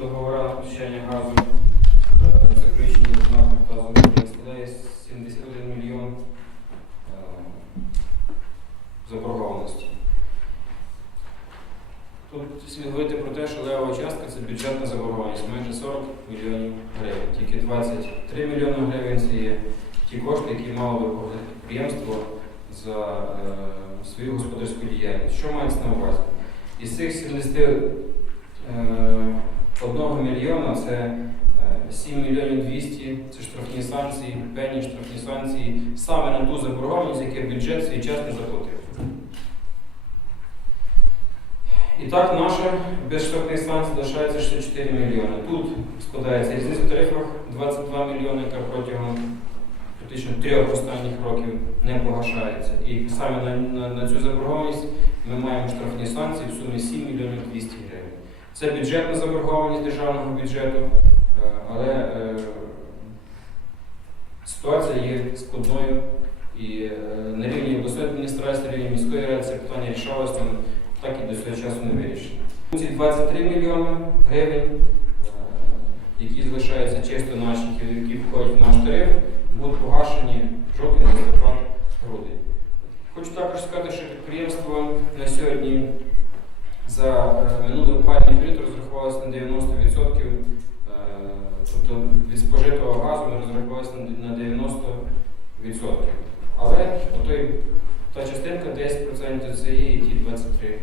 договори на постачання газу е, заключені з та «Золотим» складає 71 мільйон е, заборгованості. Тут слід говорити про те, що левова частка це бюджетна заборгованість, майже 40 мільйонів гривень. Тільки 23 мільйони гривень це є ті кошти, які мало би підприємство за е, свою господарську діяльність. Що мається на увазі? Із цих 71 мільйона це е, 7 мільйонів 200 це штрафні санкції, пені штрафні санкції, саме на ту заборгованість, яку бюджет свій час не заплатив. І так, наша без штрафних санкцій лишається 64 мільйони. Тут складається різниця в тарифах 22 мільйони, яка протягом практично трьох останніх років не погашається. І саме на, на, на цю заборгованість ми маємо штрафні санкції в сумі 7 мільйонів 200 гривень. Це бюджетна заборгованість державного бюджету, е, але е, ситуація є складною і е, на рівні обласної адміністрації, на рівні міської ради це питання рішалося, так і до цього часу не вирішено. Ці 23 мільйони гривень, які залишаються чисто наші, які входять в наш тариф, будуть погашені жовтень, листопад, грудень. Хочу також сказати, що підприємство на сьогодні за е, минулий опальний період розрахувалися на 90%, е, тобто від спожитого газу ми розрахувалися на на 90%. Але отой, та частинка 10% це є і ті 23